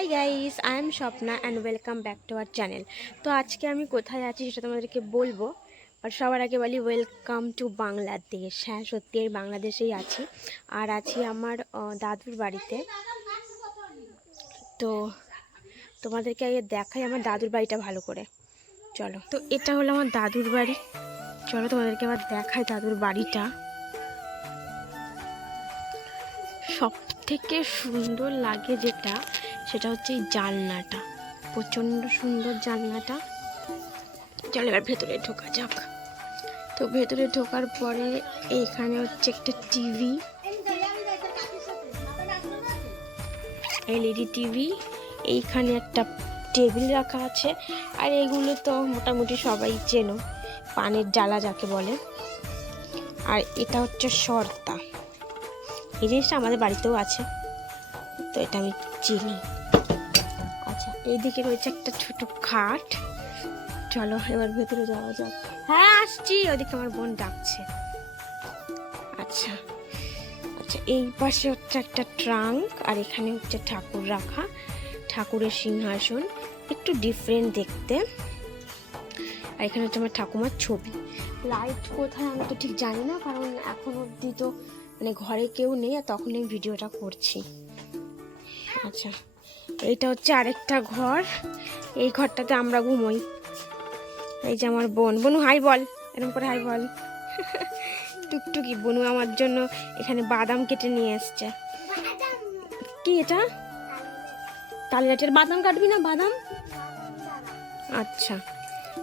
Hi guys I am Swapna and welcome back to our channel তো আজকে আমি কোথায় আছি সেটা তোমাদেরকে বলব আর সবার আগে বলি ওয়েলকাম টু বাংলাদেশ হ্যাঁ সত্যি আমি বাংলাদেশেই আছি। আর আছি আমার দাদুর বাড়িতে। তো তোমাদেরকে আগে দেখাই আমার দাদুর বাড়িটা ভালো করে। চলো। তো এটা হলো আমার দাদুর বাড়ি। চলো তোমাদেরকে আবার দেখাই দাদুর বাড়িটা। সব থেকে সুন্দর লাগে যেটা সেটা হচ্ছে এই জানলাটা। প্রচণ্ড সুন্দর জানলাটা। চলো এবার ভেতরে ঢোকা যাক। তো ভেতরে ঢোকার পরে এইখানে হচ্ছে একটা টিভি এলইডি টিভি এইখানে একটা টেবিল রাখা আছে। আর এগুলো তো মোটামুটি সবাই চেনো। পানের জ্বালা যাকে বলে। আর এটা হচ্ছে সর্তা এই জিনিসটা আমাদের বাড়িতেও আছে। তো এটা আমি চিনি। এইদিকে রয়েছে একটা ছোট খাট। চলো, এবার ভেতরে যাওয়া যাক। হ্যাঁ আসছি। ওদিকে আমার বোন ডাকছে। আচ্ছা। আচ্ছা এই পাশে হচ্ছে একটা ট্রাঙ্ক আর এখানে হচ্ছে ঠাকুর রাখা। ঠাকুরের সিংহাসন। একটু ডিফারেন্ট দেখতে। আর এখানে হচ্ছে আমার ঠাকুমার ছবি। লাইট কোথায় আমি তো ঠিক জানি না, কারণ এখন অবধি তো মানে ঘরে কেউ নেই আর তখন ভিডিওটা করছি। আচ্ছা। এইটা হচ্ছে আরেকটা ঘর। এই ঘরটাতে আমরা ঘুমোই। এই যে আমার বোন। বনু, হাই বল। এরকম করে হাই বল। টুকটুকি। বনু আমার জন্য এখানে বাদাম কেটে নিয়ে এসছে। কি এটা? তালিয়াটের বাদাম কাটবি না? বাদাম? আচ্ছা।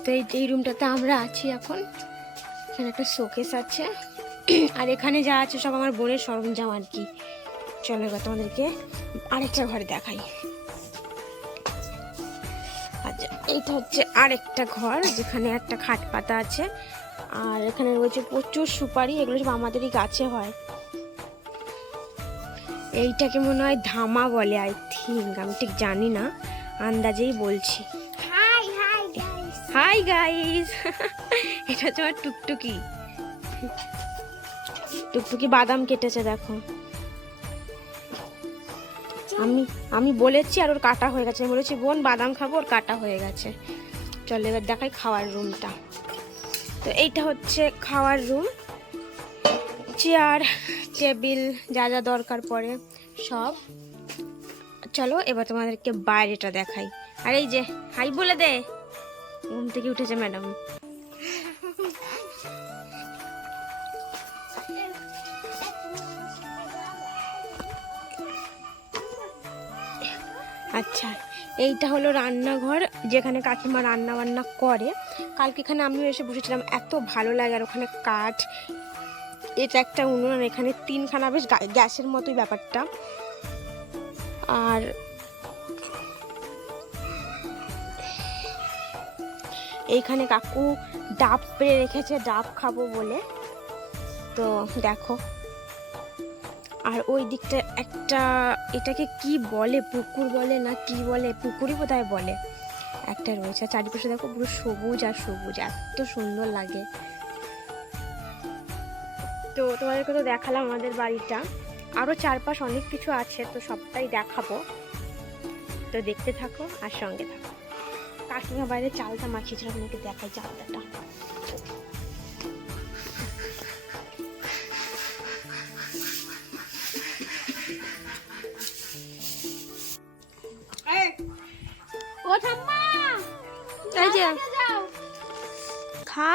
তো এই এই রুমটাতে আমরা আছি এখন। এখানে একটা শোকেস আছে। আর এখানে যা আছে সব আমার বোনের সরঞ্জাম আর কি। চলো তোমাদেরকে আরেকটা ঘরে দেখাই। আচ্ছা হচ্ছে আর একটা ঘর যেখানে একটা খাট পাতা আছে আর এখানে রয়েছে প্রচুর সুপারি এগুলো সব আমাদেরই গাছে হয়। এইটাকে মনে হয় ধামা বলে আই থিঙ্ক আমি ঠিক জানি না আন্দাজেই বলছি। হাই হাই হাই গাইস এটা হচ্ছে আমার টুকটুকি। টুকটুকি বাদাম কেটেছে দেখো। আমি আমি বলেছি আর ওর কাটা হয়ে গেছে। বলেছি, বোন, বাদাম খাব, ওর কাটা হয়ে গেছে। চল এবার দেখাই খাওয়ার রুমটা। তো এইটা হচ্ছে খাওয়ার রুম। চেয়ার, টেবিল, যা যা দরকার পড়ে সব। চলো এবার তোমাদেরকে বাইরেটা দেখাই। আর এই যে, হাই বলে দে। ঘুম থেকে উঠেছে ম্যাডাম। আচ্ছা এইটা হলো রান্নাঘর, যেখানে কাকিমা রান্না বান্না করে। কালকে এখানে আমিও এসে বসেছিলাম, এত ভালো লাগে, আর ওখানে কাঠ, এটা একটা উনুন এখানে তিনখানা বেশ গ্যাসের মতোই ব্যাপারটা। আর এইখানে কাকু ডাব পেরে রেখেছে, ডাব খাব বলে। তো দেখো আর ওই দিকটা একটা, এটাকে কি বলে? পুকুর বলে না কি বলে? পুকুরই বোধহয় বলে। একটা রয়েছে। আর চারিপাশে দেখো পুরো সবুজ আর সবুজ। এত সুন্দর লাগে। তো তোমাদেরকে তো দেখালাম আমাদের বাড়িটা। আরও চারপাশ অনেক কিছু আছে, তো সবটাই দেখাবো। তো দেখতে থাকো আর সঙ্গে থাকো। কাকিমা বাইরে চালটা মাখিয়েছিল আপনাকে দেখাই চালটাটা ও ঠাম্মা! এই যে। খা।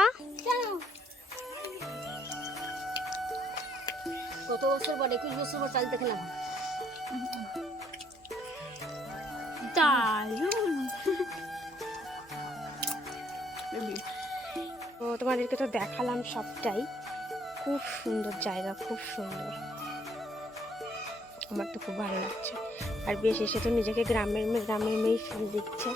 কত বছর পর একুশ বছর পর চাল দেখলাম। দারুণ তো তোমাদেরকে তো দেখালাম সবটাই। খুব সুন্দর জায়গা খুব সুন্দর। আমার তো খুব ভালো লাগছে। আর বেশ, এসে তো নিজেকে গ্রামের মেয়ে গ্রামের মেয়ে ফিল দিচ্ছে।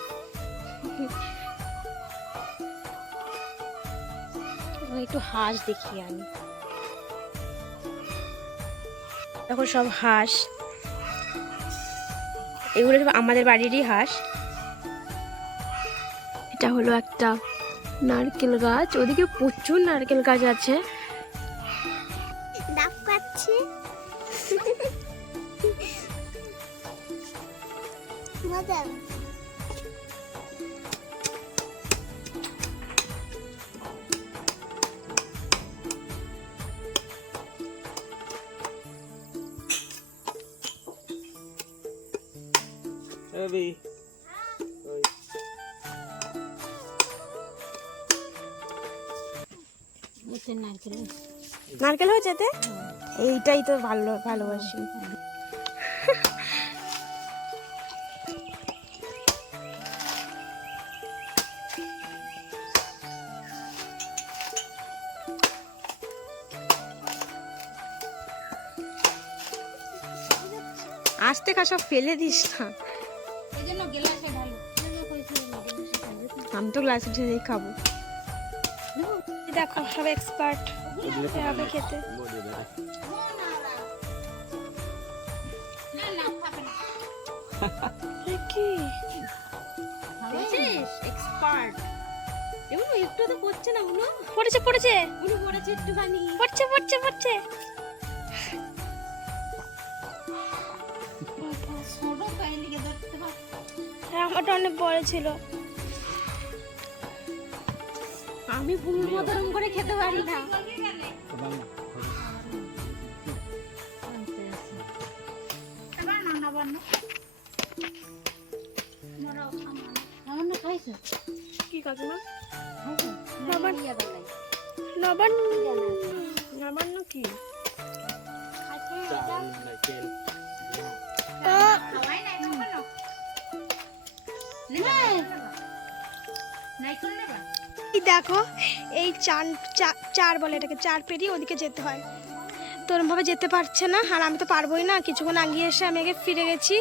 একটু হাঁস দেখি আমি। দেখো সব হাঁস। এগুলো সব আমাদের বাড়িরই হাঁস। এটা হলো একটা নারকেল গাছ। ওদিকে প্রচুর নারকেল গাছ আছে। Abby. এতে নারকেল নারকেল হয়েছে এইটাই তো ভালো ভালোবাসি। আস্তে খা সব ফেলে দিস না। এই জন্য গেলাসে ঢালো। আমি তো গ্লাসে ঢেলেই খাব। দেখো সব এক্সপার্ট হবে খেতে। না না কি? এক্সপার্ট এগুলো একটু তো করছে না উনো পড়েছে পড়েছে। উনো পড়েছে একটুখানি। পড়ছে পড়ছে পড়ছে। আমারটা অনেক বড় ছিল। আমি ফুল মতরম করে খেতে পারি না। সামান্য দেখো, এই চার চার বলে এটাকে, চার পেরিয়ে ওদিকে যেতে হয়। তো ওরমভাবে যেতে পারছে না, আর আমি তো পারবোই না, কিছুক্ষণ আগিয়ে এসে আমি আগে ফিরে গেছি।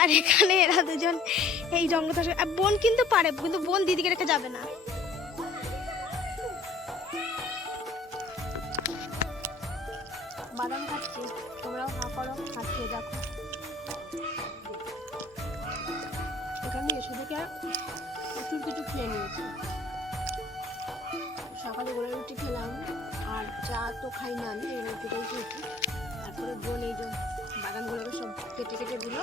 আর এখানে এরা দুজন এই জঙ্গল আর বোন কিন্তু পারে, কিন্তু বোন দিদিকে রেখে যাবে না। বাদাম খাচ্ছি, তোমরাও করো খাচ্ছি দেখো। এখানে এসে থেকে প্রচুর কিছু খেয়ে নিয়েছি। চা তো খাই না আমি এবার কেটে তারপরে বোন এই যে বাগানগুলোকে সব কেটে কেটে দিল।